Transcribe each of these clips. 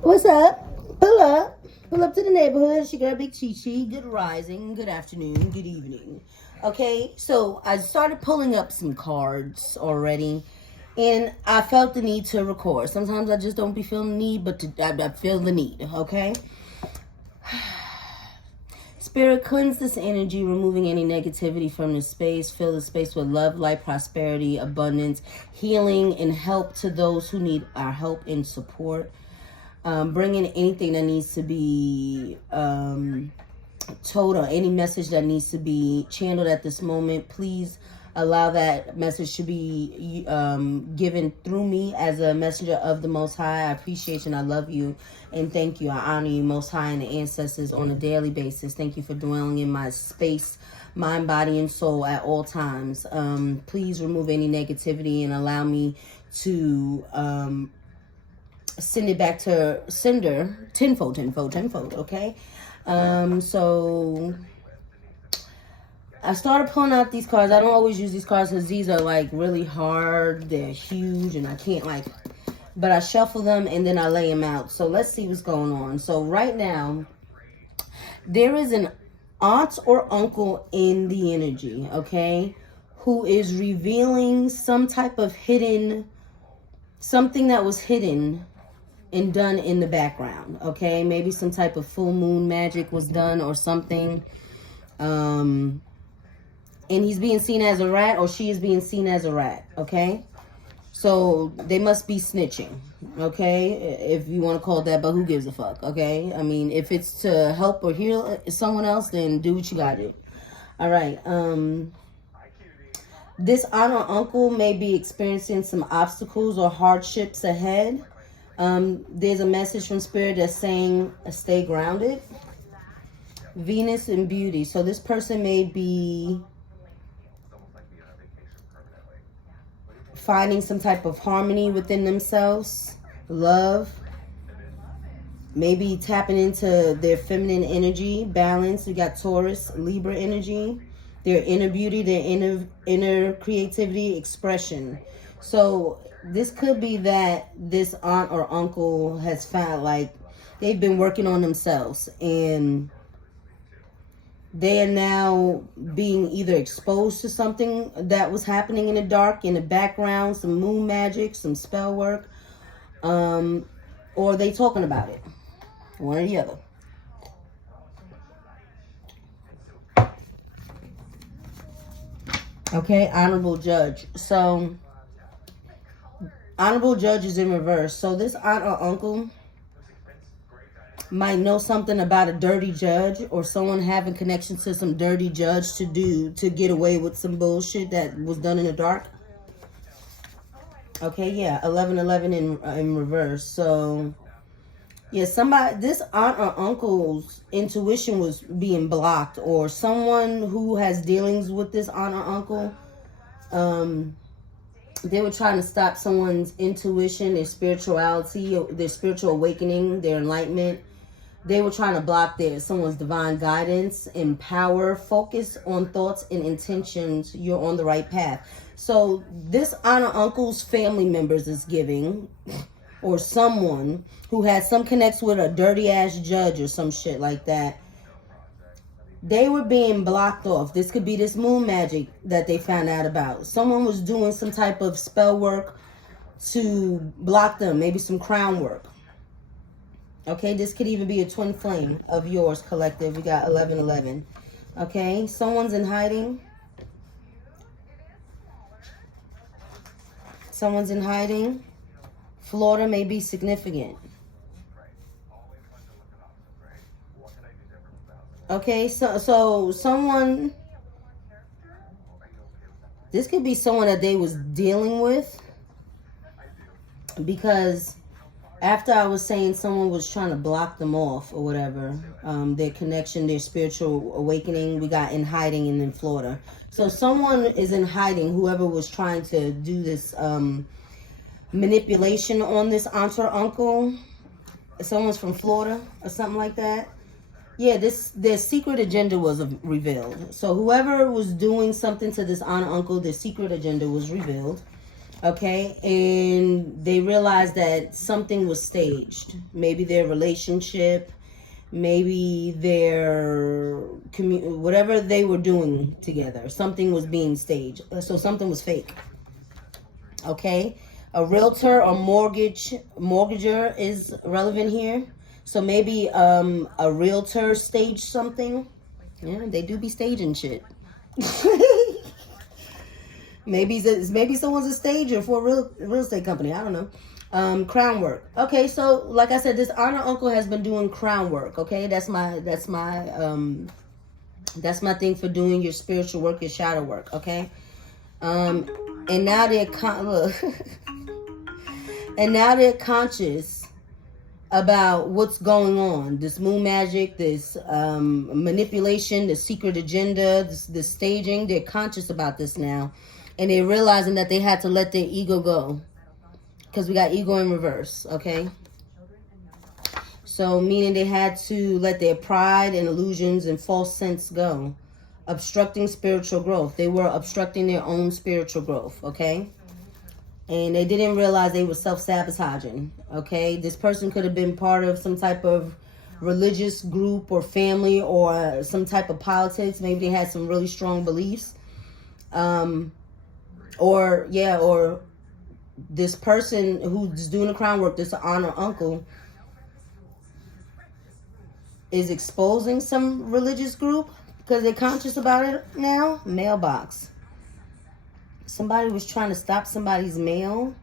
What's up? Pull up. Pull up to the neighborhood. It's your girl Big Chi Chi. Good rising, good afternoon, good evening. Okay, so I started pulling up some cards already, and I felt the need to record. Sometimes I just don't be feeling the need, but I feel the need, okay? Spirit, cleanse this energy, removing any negativity from the space. Fill the space with love, light, prosperity, abundance, healing, and help to those who need our help and support. Bring in anything that needs to be told, or any message that needs to be channeled at this moment. Please allow that message to be given through me as a messenger of the Most High. I appreciate you and I love you and thank you. I honor you, Most High, and the ancestors on a daily basis. Thank you for dwelling in my space, mind, body, and soul at all times. Please remove any negativity and allow me to send it back to sender tenfold, okay? So I started pulling out these cards. I don't always use these cards because these are like really hard. They're huge and I can't but I shuffle them and then I lay them out. So let's see what's going on. So right now, there is an aunt or uncle in the energy, okay, who is revealing some type of something that was hidden and done in the background, okay? Maybe some type of full moon magic was done or something. And he's being seen as a rat, or she is being seen as a rat, okay? So they must be snitching, okay? If you want to call it that, but who gives a fuck, okay? I mean, if it's to help or heal someone else, then do what you gotta do. All right. This aunt or uncle may be experiencing some obstacles or hardships ahead. There's a message from Spirit that's saying stay grounded. Venus and beauty. So this person may be finding some type of harmony within themselves, love, maybe tapping into their feminine energy, balance. We got Taurus, Libra energy, their inner beauty, their inner creativity, expression. So this could be that this aunt or uncle has found, like, they've been working on themselves and they are now being either exposed to something that was happening in the dark, in the background, some moon magic, some spell work, or they talking about it, one or the other. Okay, honorable judge. So honorable judge is in reverse. So this aunt or uncle might know something about a dirty judge, or someone having connection to some dirty judge to get away with some bullshit that was done in the dark. Okay, yeah, 1111 in reverse. So yeah, this aunt or uncle's intuition was being blocked, or someone who has dealings with this aunt or uncle, they were trying to stop someone's intuition, their spirituality, their spiritual awakening, their enlightenment. They were trying to block someone's divine guidance and power. Focus on thoughts and intentions. You're on the right path. So this aunt or uncle's family members is giving, or someone who has some connects with a dirty ass judge or some shit like that. They were being blocked off. This could be this moon magic that they found out about. Someone was doing some type of spell work to block them. Maybe some crown work. Okay, this could even be a twin flame of yours, collective. We got 1111. Okay, someone's in hiding. Someone's in hiding. Florida may be significant. Okay, so someone, this could be someone that they was dealing with, because after I was saying someone was trying to block them off or whatever, their connection, their spiritual awakening, we got in hiding and in Florida. So someone is in hiding, whoever was trying to do this manipulation on this aunt or uncle. Someone's from Florida or something like that. Yeah, their secret agenda was revealed. So whoever was doing something to this aunt or uncle, their secret agenda was revealed. Okay, and they realized that something was staged. Maybe their relationship, maybe their whatever they were doing together, something was being staged. So something was fake. Okay, a realtor or mortgager is relevant here. So maybe a realtor staged something. Yeah, they do be staging shit. Maybe someone's a stager for a real estate company. I don't know. Crown work. Okay, so like I said, this honor uncle has been doing crown work. Okay, that's my thing for doing your spiritual work, your shadow work. Okay, and now look, and now they're conscious about what's going on. This moon magic, this manipulation, the secret agenda, this staging. They're conscious about this now. And they're realizing that they had to let their ego go. Because we got ego in reverse, okay? So meaning they had to let their pride and illusions and false sense go. Obstructing spiritual growth. They were obstructing their own spiritual growth, okay? And they didn't realize they were self-sabotaging, okay? This person could have been part of some type of religious group or family or some type of politics. Maybe they had some really strong beliefs. Or this person who's doing the crown work, this honor uncle, is exposing some religious group because they're conscious about it now. Mailbox. Somebody was trying to stop somebody's mail.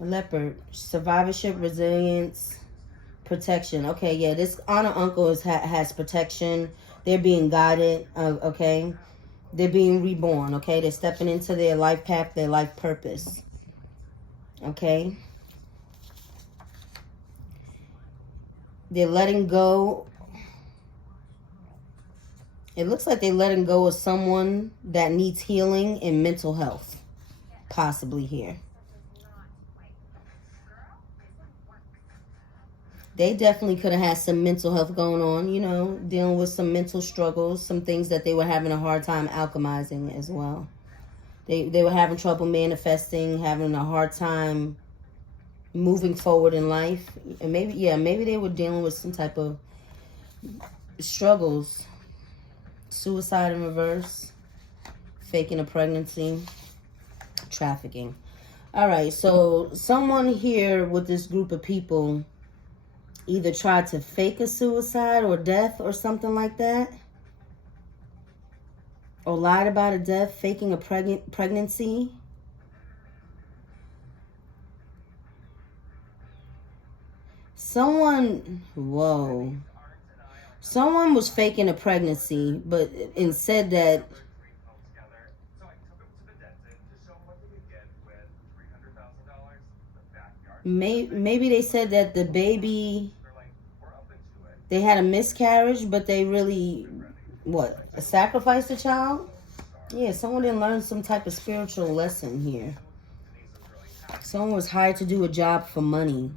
Leopard. Survivorship, resilience, protection. Okay, yeah, this honor uncle has protection. They're being guided, okay? They're being reborn, okay? They're stepping into their life path, their life purpose, okay? They're letting go. It looks like they're letting go of someone that needs healing and mental health, possibly here. They definitely could have had some mental health going on, you know, dealing with some mental struggles, some things that they were having a hard time alchemizing as well. They were having trouble manifesting, having a hard time moving forward in life. And maybe they were dealing with some type of struggles. Suicide in reverse, faking a pregnancy, trafficking. All right, so someone here with this group of people either tried to fake a suicide or death or something like that, or lied about a death, faking a pregnancy. Someone was faking a pregnancy, but and said that maybe they said that the baby, they had a miscarriage, but they really, sacrificed the child? Yeah, someone didn't learn some type of spiritual lesson here. Someone was hired to do a job for money.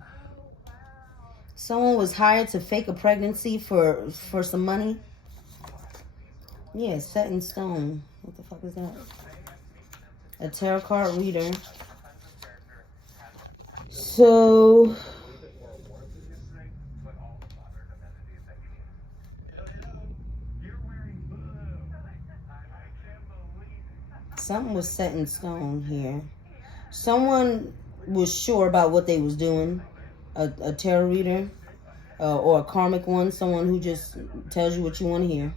Someone was hired to fake a pregnancy for some money. Yeah, set in stone. What the fuck is that? A tarot card reader. So something was set in stone here. Someone was sure about what they was doing. A tarot reader or a karmic one. Someone who just tells you what you want to hear.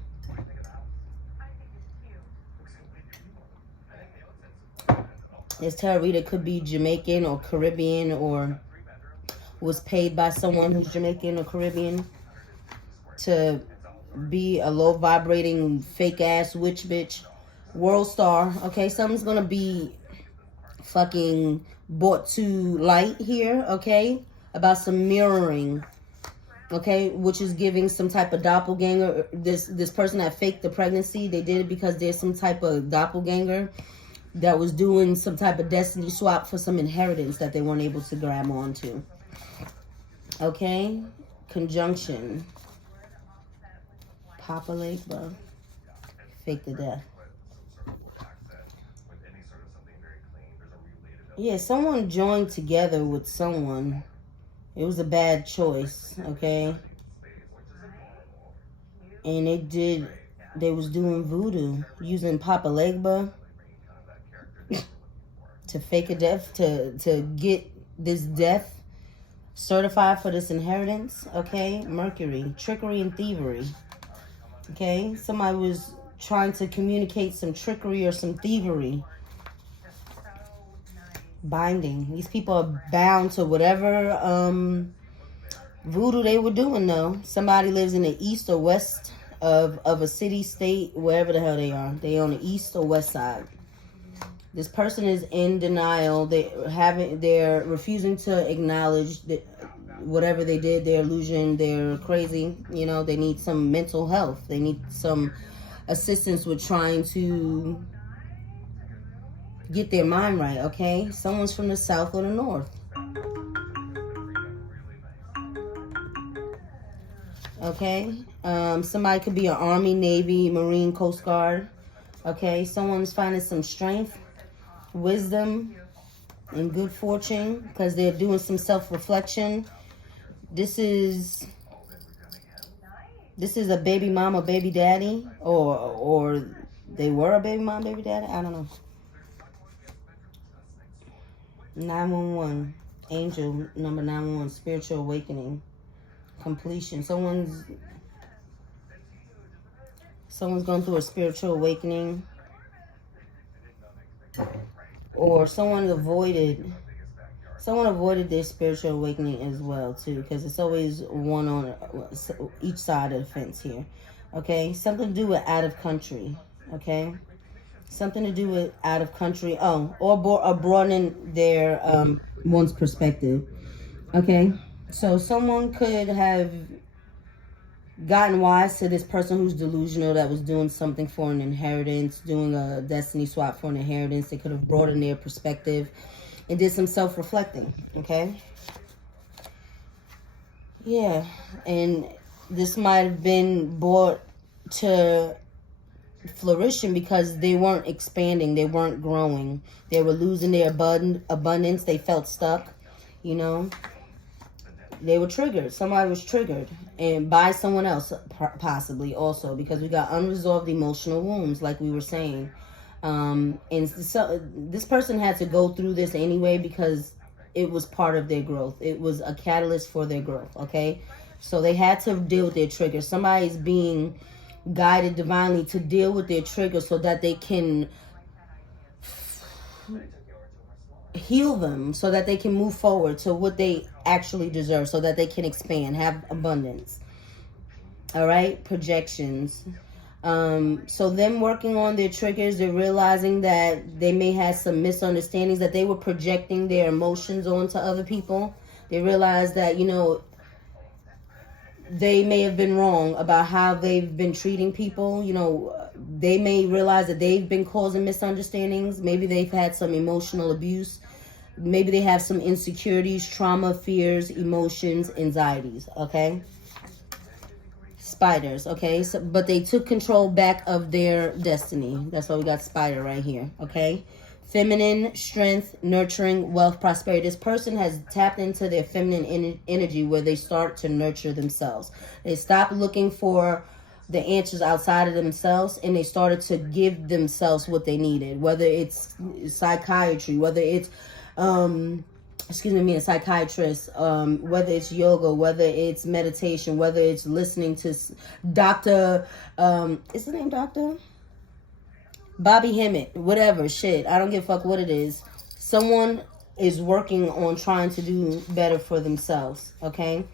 This tarot reader could be Jamaican or Caribbean, or was paid by someone who's Jamaican or Caribbean to be a low vibrating fake ass witch bitch. World star. Okay, something's gonna be fucking brought to light here, okay, about some mirroring, okay, which is giving some type of doppelganger. This person that faked the pregnancy, they did it because there's some type of doppelganger that was doing some type of destiny swap for some inheritance that they weren't able to grab onto. Okay, conjunction. Papa Lake, bro. Fake the death. Yeah, someone joined together with someone. It was a bad choice, okay? And they was doing voodoo, using Papa Legba to fake a death, to get this death certified for this inheritance, okay? Mercury, trickery and thievery, okay? Somebody was trying to communicate some trickery or some thievery. Binding. These people are bound to whatever voodoo they were doing, though. Somebody lives in the east or west of a city, state, wherever the hell they are. They on the east or west side. This person is in denial. They're refusing to acknowledge that whatever they did, their illusion, they're crazy. You know, they need some mental health. They need some assistance with trying to get their mind right, okay? Someone's from the south or the north. Okay? Somebody could be an Army, Navy, Marine, Coast Guard. Okay? Someone's finding some strength, wisdom, and good fortune because they're doing some self-reflection. This is a baby mama, baby daddy, or they were a baby mom, baby daddy. I don't know. 911, angel number 911, spiritual awakening, completion. Someone's going through a spiritual awakening, or someone avoided their spiritual awakening as well too, because it's always one on each side of the fence here. Okay, something to do with out of country. Okay, something to do with out of country. Oh, or broadening their one's perspective. Okay, so someone could have gotten wise to this person who's delusional that was doing something for an inheritance, doing a destiny swap for an inheritance. They could have broadened their perspective and did some self-reflecting. Okay, yeah, and this might have been brought to flourishing because they weren't expanding, they weren't growing, they were losing their abundance, they felt stuck, you know, they were triggered. Somebody was triggered, and by someone else possibly also, because we got unresolved emotional wounds, like we were saying. And so this person had to go through this anyway because it was part of their growth. It was a catalyst for their growth. Okay, so they had to deal with their triggers. Somebody's being guided divinely to deal with their triggers so that they can heal them, so that they can move forward to what they actually deserve, so that they can expand, have abundance. All right, projections. So them working on their triggers, they're realizing that they may have some misunderstandings, that they were projecting their emotions onto other people. They realize that, you know, they may have been wrong about how they've been treating people. You know, they may realize that they've been causing misunderstandings. Maybe they've had some emotional abuse. Maybe they have some insecurities, trauma, fears, emotions, anxieties. Okay. Spiders. Okay. So, but they took control back of their destiny. That's why we got spider right here. Okay. Feminine, strength, nurturing, wealth, prosperity. This person has tapped into their feminine energy where they start to nurture themselves. They stopped looking for the answers outside of themselves, and they started to give themselves what they needed, whether it's psychiatry, whether it's, a psychiatrist, whether it's yoga, whether it's meditation, whether it's listening to Dr. Is the name Dr.? Bobby Hemmett, whatever, shit. I don't give a fuck what it is. Someone is working on trying to do better for themselves, okay?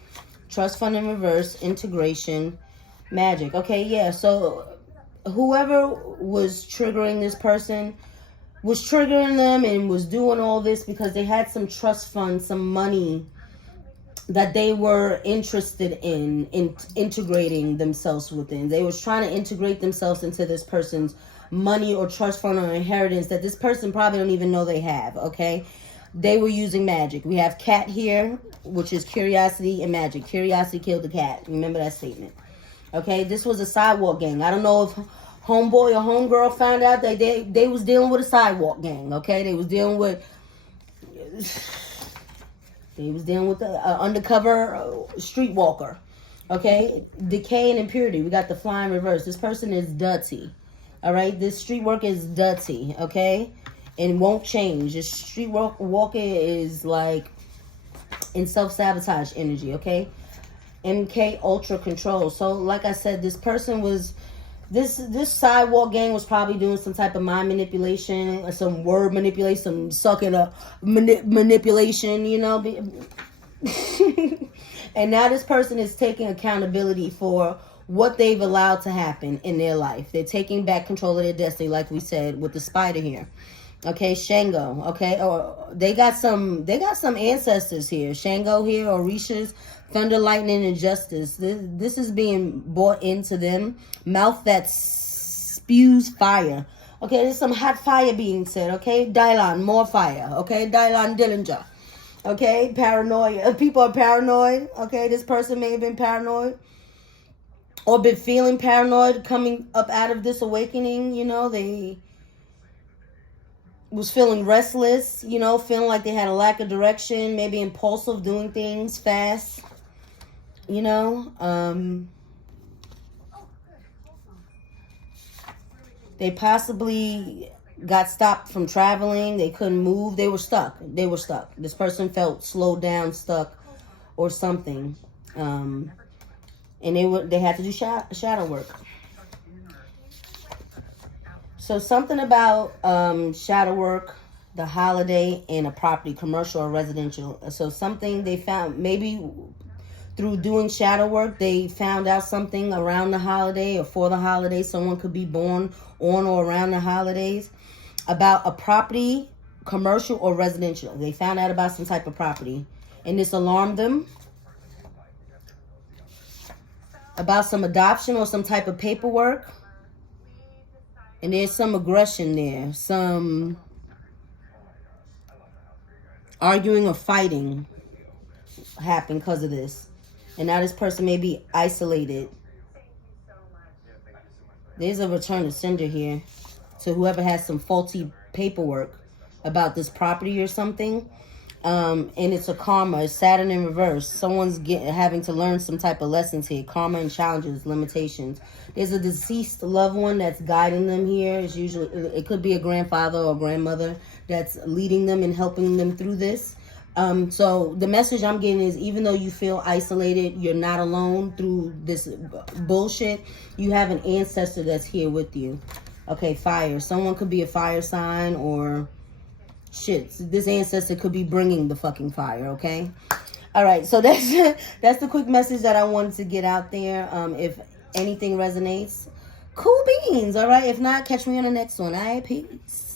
Trust fund in reverse, integration, magic. Okay, yeah, so whoever was triggering this person was triggering them and was doing all this because they had some trust fund, some money that they were interested in integrating themselves within. They was trying to integrate themselves into this person's money or trust fund or inheritance that this person probably don't even know they have. Okay, they were using magic. We have cat here, which is curiosity and magic. Curiosity killed the cat. Remember that statement. Okay, this was a sidewalk gang. I don't know if homeboy or homegirl found out that they was dealing with a sidewalk gang. Okay, they was dealing with They was dealing with the undercover streetwalker. Okay, decay and impurity. We got the flying reverse. This person is dirty. All right, this street worker is dirty. Okay, and won't change. This street walker is like in self-sabotage energy. Okay, MK Ultra Control. So, like I said, this person was this sidewalk gang was probably doing some type of mind manipulation, some word manipulation, some sucking up manipulation. You know. And now this person is taking accountability for what they've allowed to happen in their life. They're taking back control of their destiny, like we said with the spider here. Okay, Shango. Okay, or they got some ancestors here. Shango here, Orishas, thunder, lightning, and justice. This is being brought into them. Mouth that spews fire. Okay, there's some hot fire being said. Okay, Dylan, more fire. Okay, Dylan Dillinger. Okay, paranoia. People are paranoid. Okay, this person may have been paranoid or been feeling paranoid coming up out of this awakening. You know, they was feeling restless, you know, feeling like they had a lack of direction, maybe impulsive, doing things fast, you know. They possibly got stopped from traveling. They couldn't move. They were stuck. This person felt slowed down, stuck, or something. And they had to do shadow work. So something about shadow work, the holiday, and a property, commercial or residential. So something they found, maybe through doing shadow work, they found out something around the holiday or for the holiday. Someone could be born on or around the holidays. About a property, commercial or residential. They found out about some type of property. And this alarmed them. About some adoption or some type of paperwork. And there's some aggression there. Some arguing or fighting happened because of this. And now this person may be isolated. There's a return to sender here. To whoever has some faulty paperwork about this property or something. And it's a karma. It's Saturn in reverse. Someone's having to learn some type of lessons here. Karma and challenges, limitations. There's a deceased loved one that's guiding them here. It could be a grandfather or grandmother that's leading them and helping them through this. So the message I'm getting is, even though you feel isolated, you're not alone through this bullshit. You have an ancestor that's here with you. Okay, fire. Someone could be a fire sign or shit. This ancestor could be bringing the fucking fire, okay? All right, so that's the quick message that I wanted to get out there. If anything resonates, cool beans, all right? If not, catch me on the next one. All right, peace.